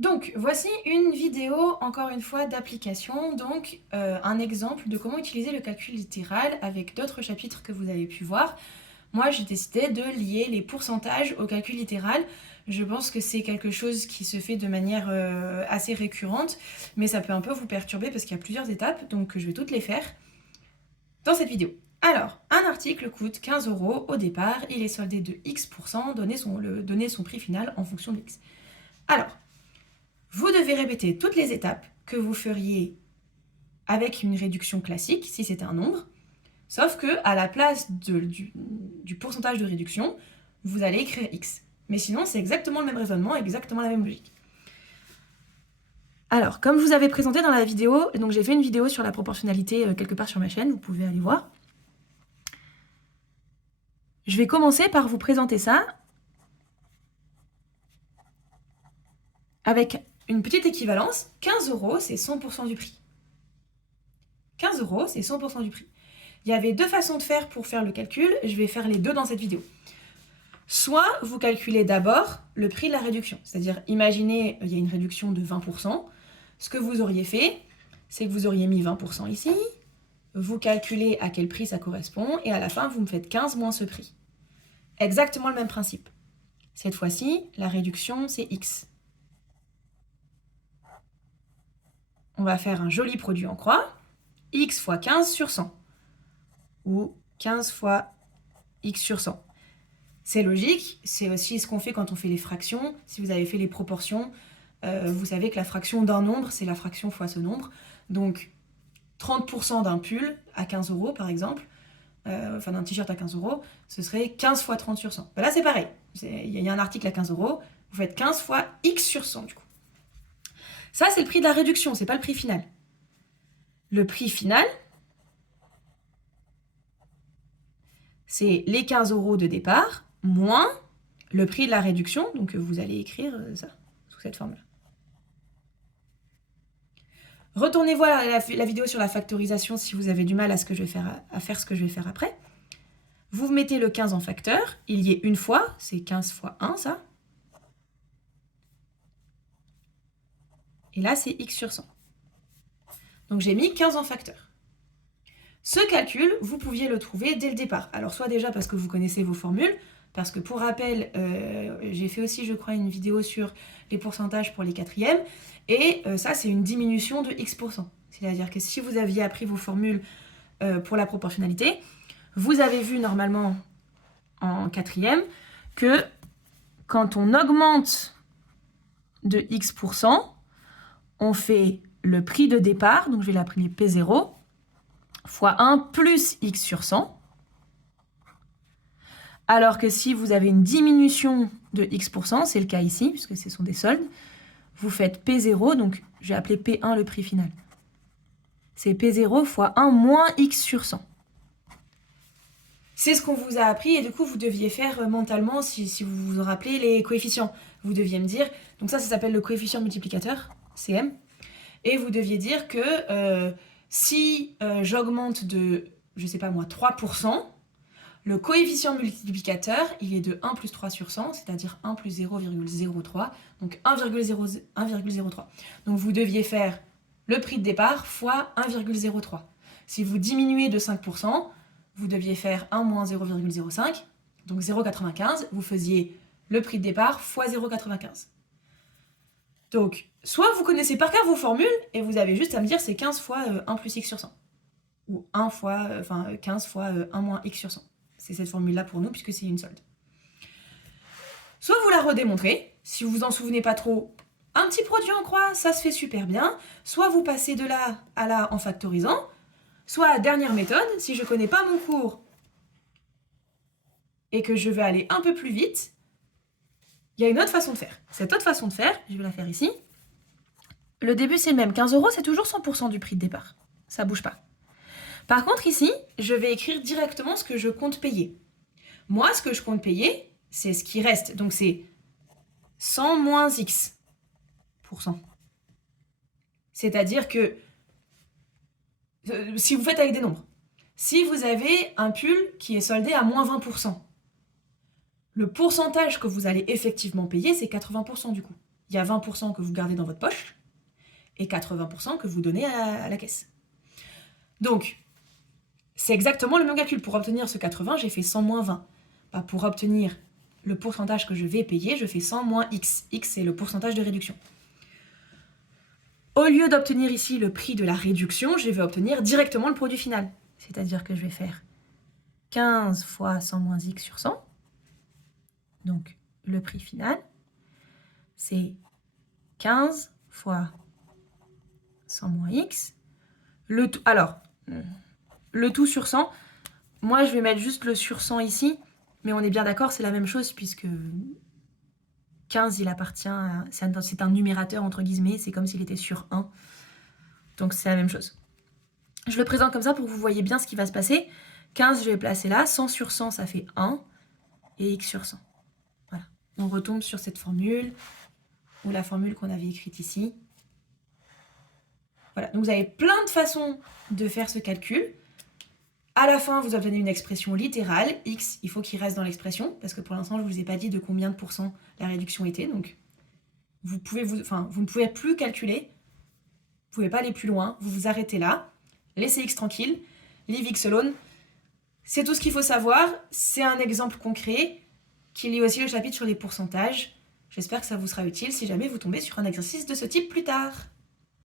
Donc, voici une vidéo, encore une fois, d'application. Donc, un exemple de comment utiliser le calcul littéral avec d'autres chapitres que vous avez pu voir. Moi, j'ai décidé de lier les pourcentages au calcul littéral. Je pense que c'est quelque chose qui se fait de manière assez récurrente, mais ça peut un peu vous perturber parce qu'il y a plusieurs étapes, donc je vais toutes les faire dans cette vidéo. Alors, un article coûte 15 € au départ, il est soldé de X%, donner son prix final en fonction de X. Alors, vous devez répéter toutes les étapes que vous feriez avec une réduction classique, si c'était un nombre, sauf que à la place du pourcentage de réduction, vous allez écrire X. Mais sinon, c'est exactement le même raisonnement, exactement la même logique. Alors, comme je vous avais présenté dans la vidéo, donc j'ai fait une vidéo sur la proportionnalité quelque part sur ma chaîne, vous pouvez aller voir. Je vais commencer par vous présenter ça avec une petite équivalence. 15 €, c'est 100% du prix. 15 €, c'est 100% du prix. Il y avait deux façons de faire pour faire le calcul, je vais faire les deux dans cette vidéo. Soit vous calculez d'abord le prix de la réduction, c'est-à-dire imaginez il y a une réduction de 20%, ce que vous auriez fait, c'est que vous auriez mis 20% ici, vous calculez à quel prix ça correspond, et à la fin vous me faites 15 moins ce prix. Exactement le même principe. Cette fois-ci, la réduction c'est X. On va faire un joli produit en croix, X fois 15 sur 100, ou 15 fois X sur 100. C'est logique, c'est aussi ce qu'on fait quand on fait les fractions. Si vous avez fait les proportions, vous savez que la fraction d'un nombre, c'est la fraction fois ce nombre. Donc 30% d'un pull à 15 € par exemple, enfin d'un t-shirt à 15 €, ce serait 15 fois 30 sur 100. Ben là c'est pareil, il y a un article à 15 €, vous faites 15 fois X sur 100 du coup. Ça c'est le prix de la réduction, c'est pas le prix final. Le prix final, c'est les 15 € de départ, moins le prix de la réduction, donc vous allez écrire ça, sous cette forme-là. Retournez voir la vidéo sur la factorisation si vous avez du mal à faire ce que je vais faire après. Vous mettez le 15 en facteur, il y est une fois, c'est 15 fois 1 ça. Et là c'est X sur 100. Donc j'ai mis 15 en facteur. Ce calcul, vous pouviez le trouver dès le départ. Alors soit déjà parce que vous connaissez vos formules, parce que pour rappel, j'ai fait aussi, je crois, une vidéo sur les pourcentages pour les quatrièmes, et ça, c'est une diminution de X%. C'est-à-dire que si vous aviez appris vos formules pour la proportionnalité, vous avez vu normalement en quatrième que quand on augmente de X%, on fait le prix de départ, donc je vais l'appeler P0, fois 1 plus X sur 100. Alors que si vous avez une diminution de X%, c'est le cas ici, puisque ce sont des soldes, vous faites P0, donc je vais appeler P1 le prix final. C'est P0 fois 1 moins X sur 100. C'est ce qu'on vous a appris, et du coup, vous deviez faire mentalement, si vous vous rappelez, les coefficients. Vous deviez me dire, donc ça s'appelle le coefficient multiplicateur, CM, et vous deviez dire que si j'augmente de, je sais pas moi, 3%, le coefficient multiplicateur, il est de 1 plus 3 sur 100, c'est-à-dire 1 plus 0,03, donc 1,03. Donc vous deviez faire le prix de départ fois 1,03. Si vous diminuez de 5%, vous deviez faire 1 moins 0,05, donc 0,95, vous faisiez le prix de départ fois 0,95. Donc, soit vous connaissez par cœur vos formules, et vous avez juste à me dire c'est 15 fois 1 plus x sur 100. Ou 15 fois 1 moins x sur 100. C'est cette formule-là pour nous, puisque c'est une solde. Soit vous la redémontrez, si vous vous en souvenez pas trop, un petit produit en croix, ça se fait super bien. Soit vous passez de là à là en factorisant. Soit dernière méthode, si je connais pas mon cours et que je vais aller un peu plus vite, il y a une autre façon de faire. Cette autre façon de faire, je vais la faire ici. Le début c'est le même, 15 €, c'est toujours 100% du prix de départ. Ça bouge pas. Par contre ici, je vais écrire directement ce que je compte payer. Moi, ce que je compte payer, c'est ce qui reste. Donc c'est 100 moins X %. C'est-à-dire que, si vous faites avec des nombres, si vous avez un pull qui est soldé à moins 20%, le pourcentage que vous allez effectivement payer, c'est 80% du coup. il y a 20% que vous gardez dans votre poche et 80% que vous donnez à la caisse. Donc, c'est exactement le même calcul. Pour obtenir ce 80, j'ai fait 100 moins 20. Bah, pour obtenir le pourcentage que je vais payer, je fais 100 moins X. X, c'est le pourcentage de réduction. Au lieu d'obtenir ici le prix de la réduction, je vais obtenir directement le produit final. C'est-à-dire que je vais faire 15 fois 100 moins X sur 100. Donc, le prix final, c'est 15 fois 100 moins X. Alors, le tout sur 100, moi je vais mettre juste le sur 100 ici, mais on est bien d'accord, c'est la même chose puisque 15, il appartient à... C'est un numérateur entre guillemets, c'est comme s'il était sur 1. Donc c'est la même chose. Je le présente comme ça pour que vous voyez bien ce qui va se passer. 15, je vais placer là, 100 sur 100, ça fait 1, et X sur 100. Voilà. On retombe sur cette formule, ou la formule qu'on avait écrite ici. Voilà, donc vous avez plein de façons de faire ce calcul. À la fin, vous obtenez une expression littérale. X, il faut qu'il reste dans l'expression, parce que pour l'instant, je ne vous ai pas dit de combien de pourcents la réduction était. Donc, vous ne pouvez plus calculer. Vous ne pouvez pas aller plus loin. Vous vous arrêtez là. Laissez X tranquille. Leave X alone. C'est tout ce qu'il faut savoir. C'est un exemple concret qui lit aussi le chapitre sur les pourcentages. J'espère que ça vous sera utile si jamais vous tombez sur un exercice de ce type plus tard.